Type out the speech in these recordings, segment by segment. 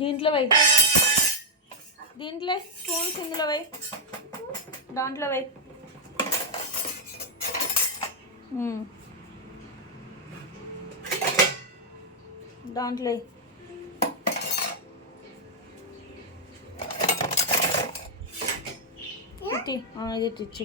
దీంట్లో వై, దీంట్లో స్పూన్స్ ఇందులో వై, దాంట్లో వై. దాంట్లో ఇది ఇచ్చి.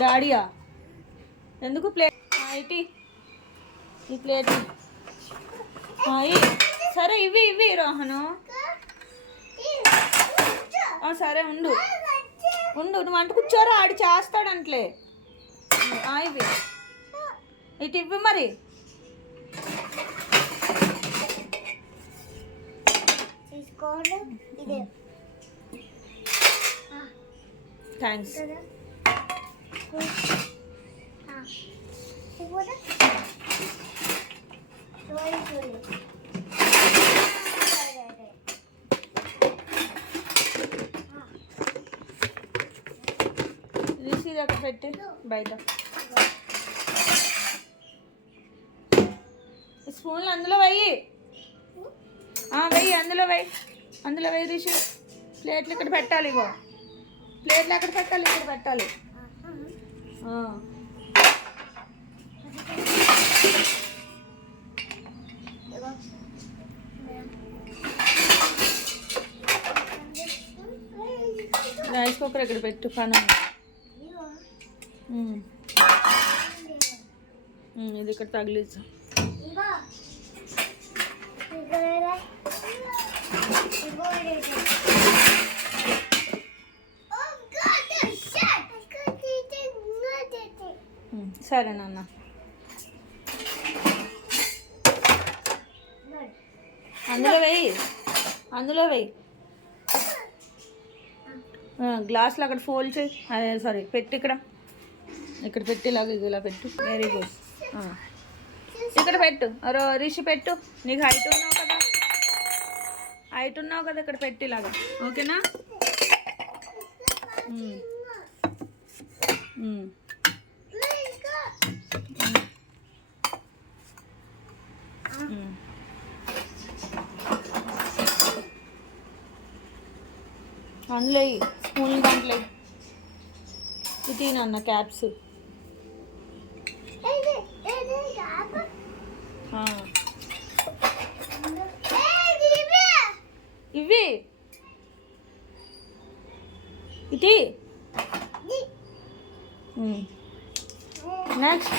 డాడీయా ఎందుకు ప్లేట్ ఇటీ, ఈ ప్లేట్ సరే ఇవి ఇవి రోహను. సరే ఉండు ఉండు, నువ్వు అంటు కూర్చోరా, ఆడి చేస్తాడంట్లే. ఇవి ఇటు ఇవ్వి మరి. థ్యాంక్స్. రిసీవ్ పెట్టి బయట స్పూన్లు అందులో వెయ్యి, వెయ్యి అందులో వెయ్యి, అందులో వెయ్యి రిషి. ప్లేట్లు ఇక్కడ పెట్టాలి, ఇగో ప్లేట్లు ఎక్కడ పెట్టాలి, ఇక్కడ పెట్టాలి. రైస్ కుక్కర్ ఇక్కడ పెట్టు పని. ఇది ఇక్కడ తగిలించు. సరే నాన్న. అందులో వెయ్యి, అందులో వెయ్యి. గ్లాసులు అక్కడ ఫోల్డ్ చేయి, అదే సారీ పెట్టి ఇక్కడ, ఇక్కడ పెట్టేలాగా ఇలా పెట్టు. Very good. ఇక్కడ పెట్టు రిషి, పెట్టు. నీకు హైట్ ఉన్నావు కదా, హైట్ ఉన్నావు కదా, ఇక్కడ పెట్టేలాగా. ఓకేనా? అందులో స్పూన్లు దాంట్లో ఇది నాన్న క్యాప్స్. ఇవి ఇది నెక్స్ట్.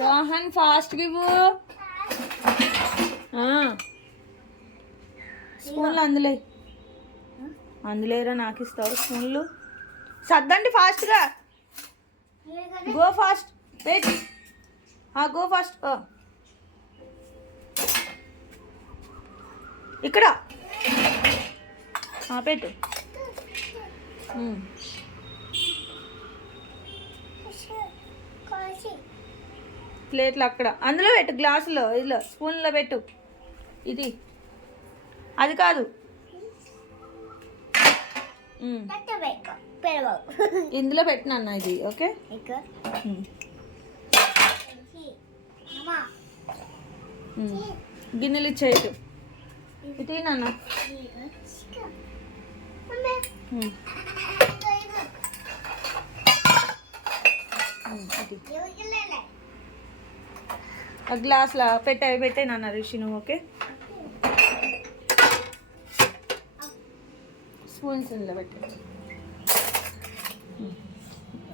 Rohan fast give. స్పూన్లు అందులో, అందులేరా నాకు ఇస్తావు స్పూన్లు. సర్దండి ఫాస్ట్గా, go fast. Wait, go fast. ఇక్కడ పెట్టు. ప్లేట్లు అక్కడ, అందులో పెట్టు. గ్లాసులో ఇదిలో స్పూన్లో పెట్టు. ఇది అది కాదు, ఇందులో పెట్టినా ఇది. ఓకే, గిన్నెలు ఇచ్చేయటు. ఇది నాన్న గ్లాస్లో పెట్టాయి నాన్న రిషి నువ్వు. ఓకే, స్పూన్స్ ఇందులో పెట్టే,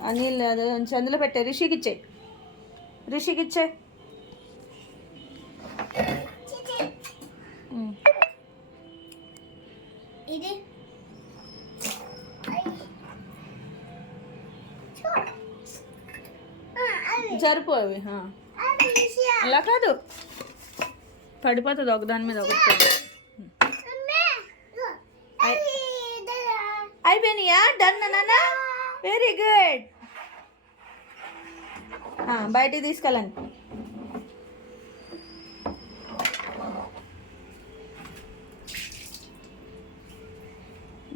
అనిల్ అది అందులో పెట్టే. రిషికి ఇచ్చే, రిషికి ఇచ్చే. ఇది జరుపు అవి. అలా కాదు, పడిపోతుంది ఒకదాని మీద ఒకటి. అయిపోయినాయా? డన్ నాన్న, వెరీ గుడ్. బయటికి తీసుకెళ్ళండి.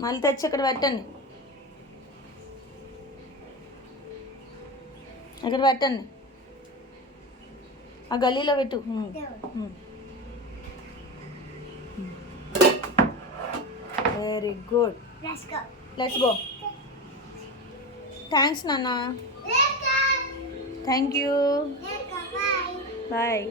మళ్ళీ తెచ్చి ఇక్కడ పెట్టండి, ఇక్కడ పెట్టండి, ఆ గల్లీలో పెట్టు. Very good, let's go. Thanks నాన్న, థ్యాంక్ యూ, బాయ్.